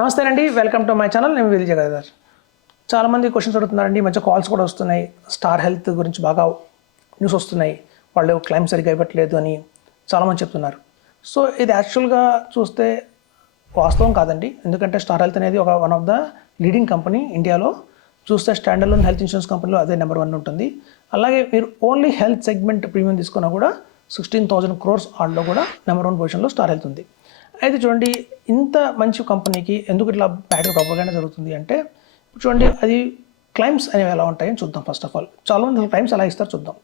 నమస్తే అండి, welcome to my channel. నేను విజయ్ గారు. చాలామంది క్వశ్చన్స్ అడుగుతున్నారండి. ఈ మధ్య కాల్స్ కూడా వస్తున్నాయి. స్టార్ హెల్త్ గురించి బాగా న్యూస్ వస్తున్నాయి. వాళ్ళు క్లైమ్ సరిగ్గా ఇవ్వట్లేదు అని చాలామంది చెప్తున్నారు. సో ఇది యాక్చువల్గా చూస్తే వాస్తవం కాదండి. ఎందుకంటే స్టార్ హెల్త్ అనేది one of the leading company ఇండియాలో. చూస్తే స్టాండర్డ్ హెల్త్ ఇన్సూరెన్స్ కంపెనీలో అదే నెంబర్ 1 ఉంటుంది. అలాగే మీరు ఓన్లీ హెల్త్ సెగ్మెంట్ ప్రీమియం తీసుకున్నా కూడా 16,000 crores ఆర్డ్లో కూడా నెంబర్ 1 పొజిషన్లో స్టార్ హెల్త్ ఉంది. అయితే చూడండి, ఇంత మంచి కంపెనీకి ఎందుకు ఇట్లా బ్యాడ్ ప్రొపగండా జరుగుతుంది అంటే, ఇప్పుడు చూడండి అది క్లైమ్స్ అనేవి ఎలా ఉంటాయని చూద్దాం. ఫస్ట్ ఆఫ్ ఆల్ చాలామంది క్లైమ్స్ ఎలా ఇస్తారో చూద్దాం.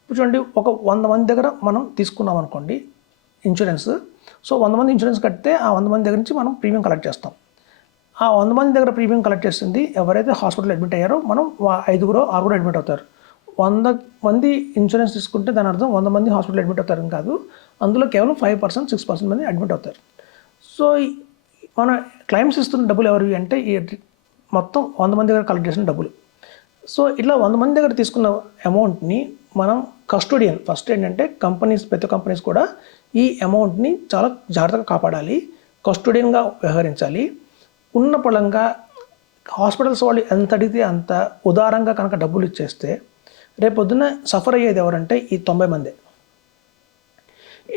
ఇప్పుడు చూడండి, ఒక 100 మంది దగ్గర మనం తీసుకున్నాం అనుకోండి ఇన్సూరెన్స్. సో 100 మంది ఇన్సూరెన్స్ కడితే ఆ 100 మంది దగ్గర నుంచి మనం ప్రీమియం కలెక్ట్ చేస్తాం. ఆ 100 మంది దగ్గర ప్రీమియం కలెక్ట్ చేస్తుంది ఎవరైతే హాస్పిటల్ అడ్మిట్ అయ్యారో, మనం 5 6 అడ్మిట్ అవుతారు. 100 మంది ఇన్సూరెన్స్ తీసుకుంటే దాని అర్థం 100 మంది హాస్పిటల్ అడ్మిట్ అవుతారని కాదు. అందులో కేవలం 5% 6% మంది అడ్మిట్ అవుతారు. సో మన క్లైమ్స్ ఇస్తున్న డబ్బులు ఎవరివి అంటే ఈ మొత్తం 100 మంది దగ్గర కలెక్ట్ చేసిన డబ్బులు. సో ఇట్లా 100 మంది దగ్గర తీసుకున్న అమౌంట్ని మనం కస్టోడియన్, ఫస్ట్ ఏంటంటే ప్రతి కంపెనీస్ కూడా ఈ అమౌంట్ని చాలా జాగ్రత్తగా కాపాడాలి, కస్టోడియన్గా వ్యవహరించాలి. ఉన్న పళంగా హాస్పిటల్స్ వాళ్ళు ఎంత అడిగితే అంత ఉదారంగా కనుక డబ్బులు ఇచ్చేస్తే రేపొద్దున సఫర్ అయ్యేది ఎవరంటే ఈ 90 మందే.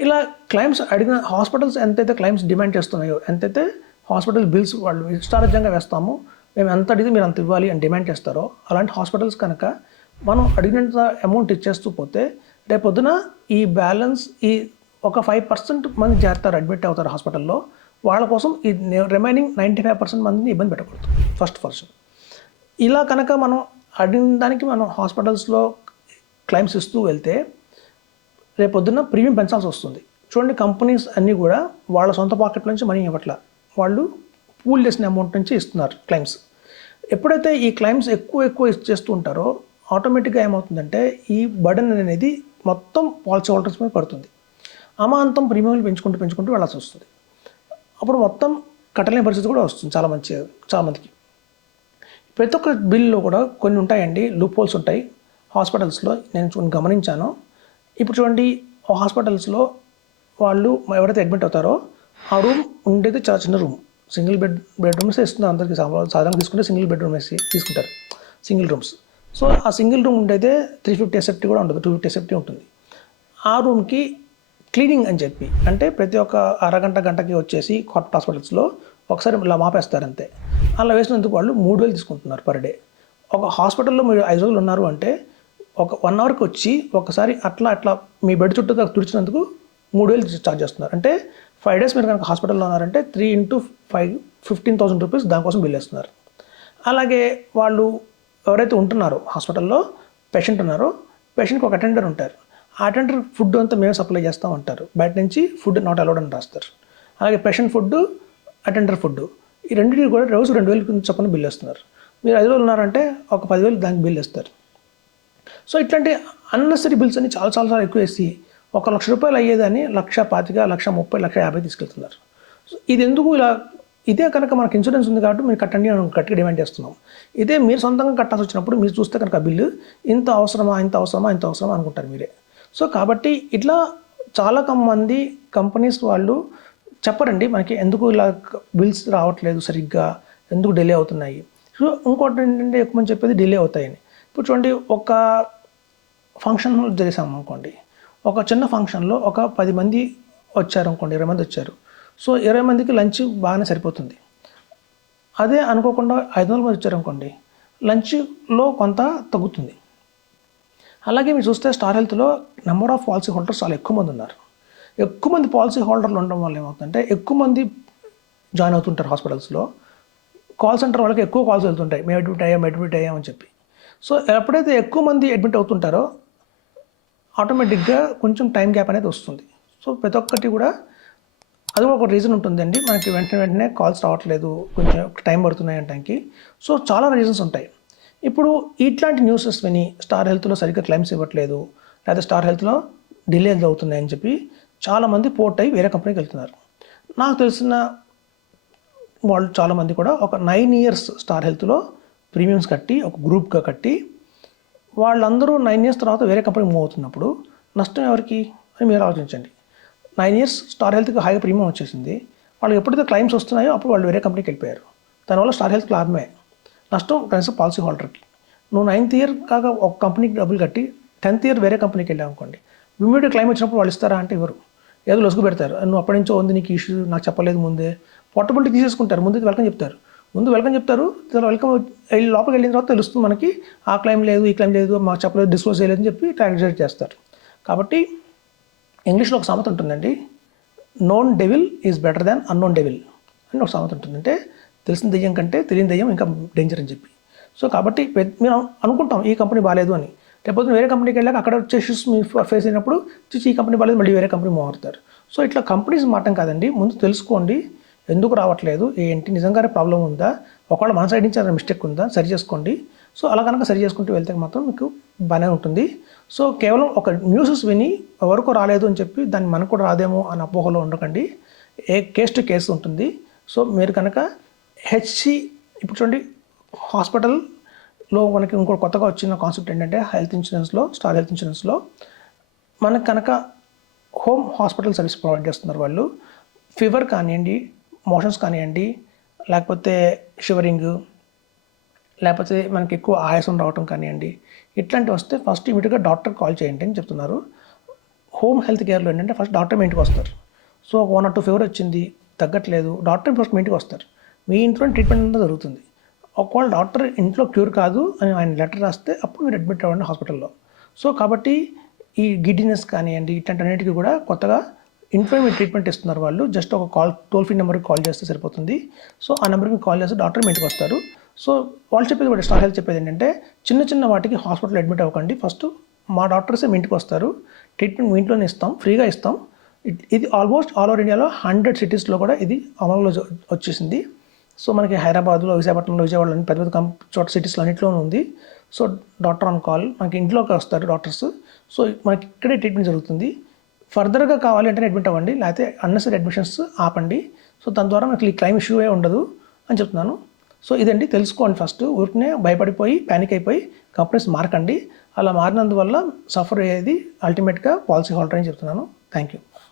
ఇలా క్లైమ్స్ అడిగిన హాస్పిటల్స్ ఎంతైతే క్లైమ్స్ డిమాండ్ చేస్తున్నాయో, ఎంతైతే హాస్పిటల్ బిల్స్ వాళ్ళు ఇష్టారాజ్యంగా వేస్తాము, మేము ఎంత అడిగితే మీరు అంత ఇవ్వాలి అని డిమాండ్ చేస్తారో, అలాంటి హాస్పిటల్స్ కనుక మనం అడిగినంత అమౌంట్ ఇచ్చేస్తూ పోతే రేపొద్దున ఈ బ్యాలెన్స్ ఈ ఒక 5% మంది చేస్తారు, అడ్మిట్ అవుతారు హాస్పిటల్లో. వాళ్ళ కోసం ఈ రిమైనింగ్ 95% మందిని ఇబ్బంది పెట్టకూడదు. ఫస్ట్ పర్సన్ ఇలా కనుక మనం అడిగిన దానికి మనం హాస్పిటల్స్లో క్లైమ్స్ ఇస్తూ వెళ్తే రేపొద్దున ప్రీమియం పెంచాల్సి వస్తుంది. చూడండి, కంపెనీస్ అన్నీ కూడా వాళ్ళ సొంత పాకెట్ నుంచి మనీ ఇవ్వట్లా, వాళ్ళు పూల్ చేసిన అమౌంట్ నుంచి ఇస్తున్నారు క్లైమ్స్. ఎప్పుడైతే ఈ క్లైమ్స్ ఎక్కువ ఇచ్చేస్తూ ఉంటారో ఆటోమేటిక్గా ఏమవుతుందంటే ఈ బర్డెన్ అనేది మొత్తం పాలసీ హోల్డర్స్ మీద పడుతుంది. అమాంతం ప్రీమియంలు పెంచుకుంటూ వెళ్ళాల్సి వస్తుంది. అప్పుడు మొత్తం కట్టలేని పరిస్థితి కూడా వస్తుంది చాలామందికి. ప్రతి ఒక్క బిల్లో కూడా కొన్ని ఉంటాయండి, లూప్ హోల్స్ ఉంటాయి హాస్పిటల్స్లో. నేను గమనించాను. ఇప్పుడు చూడండి, హాస్పిటల్స్లో వాళ్ళు ఎవరైతే అడ్మిట్ అవుతారో ఆ రూమ్ ఉండేది చాలా చిన్న రూమ్, సింగిల్ బెడ్రూమ్స్ ఇస్తున్నారు అందరికీ. సాధారణంగా తీసుకుంటే సింగిల్ బెడ్రూమ్ వేసి తీసుకుంటారు, సింగిల్ రూమ్స్. సో ఆ సింగిల్ రూమ్ ఉండేదే 350 SFT కూడా ఉండదు, 250 SFT ఉంటుంది. ఆ రూమ్కి క్లీనింగ్ అని చెప్పి, అంటే ప్రతి ఒక్క అరగంట గంటకి వచ్చేసి కార్పొరేట్ హాస్పిటల్స్లో ఒకసారి ఇలా మాపేస్తారు అంతే. అలా వేసినందుకు వాళ్ళు 3,000 తీసుకుంటున్నారు పర్ డే. ఒక హాస్పిటల్లో మీరు 5 రోజులు ఉన్నారు అంటే ఒక 1 అవర్కి వచ్చి ఒకసారి అట్లా మీ బెడ్ చుట్టూ తుడిచినందుకు 3,000 ఛార్జ్ చేస్తున్నారు. అంటే 5 days మీరు కనుక హాస్పిటల్లో ఉన్నారంటే 3 × 5 15,000 రూపీస్ దానికోసం బిల్ వేస్తున్నారు. అలాగే వాళ్ళు ఎవరైతే ఉంటున్నారో హాస్పిటల్లో పేషెంట్ ఉన్నారో, పేషెంట్కి ఒక అటెండర్ ఉంటారు. ఆ అటెండర్ ఫుడ్ అంతా మేమే సప్లై చేస్తూ ఉంటారు. బయట నుంచి ఫుడ్ నాట్ అలౌడ్ అని రాస్తారు. అలాగే పేషెంట్ ఫుడ్, అటెండర్ ఫుడ్, ఈ రెండింటికి కూడా రోజు 2,000 చొప్పున బిల్ వేస్తున్నారు. మీరు 5 రోజులు ఉన్నారంటే ఒక 10,000 దానికి బిల్ వేస్తారు. సో ఇట్లాంటి అన్నెసరీ బిల్స్ అని చాలా ఎక్కువ వేసి 1,00,000 రూపాయలు అయ్యేదాన్ని 1,25,000, 1,30,000, 1,50,000 తీసుకెళ్తున్నారు. సో ఇది ఎందుకు ఇలా? ఇదే కనుక మనకు ఇన్సూరెన్స్ ఉంది కాబట్టి మీరు కట్టండి అని గట్టిగా డిమాండ్ చేస్తున్నాం. ఇదే మీరు సొంతంగా కట్టాల్సి వచ్చినప్పుడు మీరు చూస్తే కనుక బిల్లు ఇంత అవసరమా అనుకుంటారు మీరే. సో కాబట్టి ఇట్లా చాలా మంది కంపెనీస్ వాళ్ళు చెప్పరండి మనకి ఎందుకు ఇలా బిల్స్ రావట్లేదు సరిగ్గా, ఎందుకు డిలే అవుతున్నాయి. సో ఇంకోటి ఏంటంటే ఎక్కువ మంది చెప్పేది డిలే అవుతాయని. ఇప్పుడు చూడండి, ఒక ఫంక్షన్ చేసాం అనుకోండి, ఒక చిన్న ఫంక్షన్లో ఒక 10 మంది వచ్చారు అనుకోండి, 20 మంది వచ్చారు. సో 20 మందికి లంచ్ బాగానే సరిపోతుంది. అదే అనుకోకుండా 500 మంది వచ్చారనుకోండి, లంచ్లో కొంత తగ్గుతుంది. అలాగే మీరు చూస్తే స్టార్ హెల్త్లో నెంబర్ ఆఫ్ పాలసీ హోల్డర్స్ చాలా ఎక్కువ మంది ఉన్నారు. ఎక్కువ మంది పాలసీ హోల్డర్లు ఉండడం వల్ల ఏమవుతుందంటే ఎక్కువ మంది జాయిన్ అవుతుంటారు హాస్పిటల్స్లో. కాల్ సెంటర్ వాళ్ళకి ఎక్కువ కాల్స్ వెళ్తుంటాయి, మేము అడ్మిట్ అయ్యామని చెప్పి. సో ఎప్పుడైతే ఎక్కువ మంది అడ్మిట్ అవుతుంటారో ఆటోమేటిక్గా కొంచెం టైం గ్యాప్ అనేది వస్తుంది. సో ప్రతి ఒక్కటి కూడా అది ఒక రీజన్ ఉంటుందండి, మనకి వెంటనే కాల్స్ రావట్లేదు, కొంచెం టైం పడుతున్నాయి అనడానికి. సో చాలా రీజన్స్ ఉంటాయి. ఇప్పుడు ఇట్లాంటి న్యూసెస్ విని స్టార్ హెల్త్లో సరిగ్గా క్లైమ్స్ ఇవ్వట్లేదు, లేదా స్టార్ హెల్త్లో డిలేస్ అవుతున్నాయని చెప్పి చాలామంది పోర్ట్ అయ్యి వేరే కంపెనీకి వెళ్తున్నారు. నాకు తెలిసిన వాళ్ళు చాలామంది కూడా ఒక 9 years స్టార్ హెల్త్లో ప్రీమియమ్స్ కట్టి ఒక గ్రూప్గా కట్టి వాళ్ళందరూ 9 years తర్వాత వేరే కంపెనీకి మూవ్ అవుతున్నప్పుడు నష్టం ఎవరికి అని మీరు ఆలోచించండి. 9 years స్టార్ హెల్త్కి హై ప్రీమియం వచ్చేసింది, వాళ్ళకి ఎప్పుడైతే క్లైమ్స్ వస్తున్నాయో అప్పుడు వాళ్ళు వేరే కంపెనీకి వెళ్ళిపోయారు. దానివల్ల స్టార్ హెల్త్ లాభమే, నష్టం కనీసం పాలసీ హోల్డర్కి. నువ్వు 9th ఇయర్ కాక ఒక కంపెనీకి డబ్బులు కట్టి 10th ఇయర్ వేరే కంపెనీకి వెళ్ళావు అనుకోండి, ఇమీడియట్ క్లైమ్ వచ్చినప్పుడు వాళ్ళు ఇస్తారా అంటే ఇవ్వరు, ఏదో లొసుగు పెడతారు. నువ్వు అప్పటి నుంచో ఉంది నీకు ఇష్యూ, నాకు చెప్పలేదు ముందే, పోర్టబిలిటీ తీసేసుకుంటారు, ముందు వెల్కమ్ చెప్తారు, వెల్కమ్ వెళ్ళి లోపలికి వెళ్ళిన తర్వాత తెలుస్తుంది మనకి ఆ క్లైమ్ లేదు, ఈ క్లైమ్ లేదు, మాకు చెప్పలేదు, డిస్క్లోజ్ చేయలేదు అని చెప్పి ట్రాన్సాక్ట్ చేస్తారు. కాబట్టి ఇంగ్లీష్లో ఒక సామెత ఉంటుందండి, known devil is better than unknown devil అని ఒక సామెత ఉంటుంది. అంటే తెలిసిన దెయ్యం కంటే తెలియని దెయ్యం ఇంకా డేంజర్ అని చెప్పి. సో కాబట్టి మేము అనుకుంటాం ఈ కంపెనీ బాగాలేదు అని, లేకపోతే వేరే కంపెనీకి వెళ్ళాక అక్కడ వచ్చే ఇష్యూస్ మీరు ఫేస్ అయినప్పుడు ఈ కంపెనీ బాగాలేదు మళ్ళీ వేరే కంపెనీ మారుతారు. సో ఇట్లా కంపెనీస్ మాటం కాదండి, ముందు తెలుసుకోండి ఎందుకు రావట్లేదు, ఏంటి నిజంగానే ప్రాబ్లం ఉందా, ఒకవేళ మన సైడ్ నుంచి ఏదైనా మిస్టేక్ ఉందా సరి చేసుకోండి. సో అలా కనుక సరి చేసుకుంటూ వెళ్తే మాత్రం మీకు బాగానే ఉంటుంది. సో కేవలం ఒక న్యూసెస్ విని ఎవరికో రాలేదు అని చెప్పి దాన్ని మనకు కూడా రాదేమో అని అపోహలో ఉండకండి. కేస్ టు కేసు ఉంటుంది. సో మీరు కనుక ఇప్పుడు చూడండి, హాస్పిటల్లో మనకి ఇంకో కొత్తగా వచ్చిన కాన్సెప్ట్ ఏంటంటే హెల్త్ ఇన్సూరెన్స్లో, స్టార్ హెల్త్ ఇన్సూరెన్స్లో మనకు కనుక హోమ్ హాస్పిటల్ సర్వీస్ ప్రొవైడ్ చేస్తున్నారు వాళ్ళు. ఫీవర్ కానివ్వండి, మోషన్స్ కానివ్వండి, లేకపోతే షివరింగ్, లేకపోతే మనకి ఎక్కువ ఆయాసం రావటం కానివ్వండి, ఇట్లాంటివి వస్తే ఫస్ట్ ఇమీడియట్గా డాక్టర్ కాల్ చేయండి అని చెప్తున్నారు. హోమ్ హెల్త్ కేర్లో ఏంటంటే ఫస్ట్ డాక్టర్ మీ ఇంటికి వస్తారు. సో 1 or 2 ఫీవర్ వచ్చింది, తగ్గట్లేదు, డాక్టర్ ఫస్ట్ మీ ఇంటికి వస్తారు, మీ ఇంట్లో ట్రీట్మెంట్ అంతా జరుగుతుంది. ఒకవేళ డాక్టర్ ఇంట్లో క్యూర్ కాదు అని ఆయన లెటర్ రాస్తే అప్పుడు మీరు అడ్మిట్ అవ్వండి హాస్పిటల్లో. సో కాబట్టి ఈ గిడ్డినెస్ కానివ్వండి ఇట్లాంటి అన్నిటికీ కూడా కొత్తగా ఇంట్లో మీరు ట్రీట్మెంట్ ఇస్తున్నారు వాళ్ళు. జస్ట్ ఒక టోల్ ఫ్రీ నెంబర్కి కాల్ చేస్తే సరిపోతుంది. సో ఆ నెంబర్కి కాల్ చేస్తే డాక్టర్ మీ ఇంటికి వస్తారు. సో వాళ్ళు చెప్పేది కూడా స్టార్ హెల్త్ చెప్పేది ఏంటంటే చిన్న వాటికి హాస్పిటల్ అడ్మిట్ అవ్వకండి, ఫస్ట్ మా డాక్టర్సే మీ ఇంటికి వస్తారు, ట్రీట్మెంట్ మీ ఇంట్లోనే ఇస్తాం, ఫ్రీగా ఇస్తాం. ఇది ఆల్మోస్ట్ ఆల్ ఓవర్ ఇండియాలో 100 సిటీస్లో కూడా ఇది అమలులో వచ్చేసింది. సో మనకి హైదరాబాద్లో, విశాఖపట్నంలో, విజయవాడలో పెద్ద చోట సిటీస్లో అన్నింటిలోనూ ఉంది. సో డాక్టర్ ఆన్ కాల్ మనకి ఇంట్లోకి వస్తారు డాక్టర్స్. సో మనకి ఇక్కడే ట్రీట్మెంట్ జరుగుతుంది. ఫర్దర్గా కావాలి అంటే అడ్మిట్ అవ్వండి, లేకపోతే అన్నెసరీ అడ్మిషన్స్ ఆపండి. సో దాని ద్వారా మనకి ఈ క్లైమ్ ఇష్యూ ఉండదు అని చెప్తున్నాను. సో ఇదండి, తెలుసుకోండి. ఫస్ట్ ఊరికనే భయపడిపోయి ప్యానిక్ అయిపోయి కంపెనీస్ మారకండి. అలా మారినందువల్ల సఫర్ అయ్యేది అల్టిమేట్గా పాలసీ హోల్డర్ అని చెప్తున్నాను. Thank you.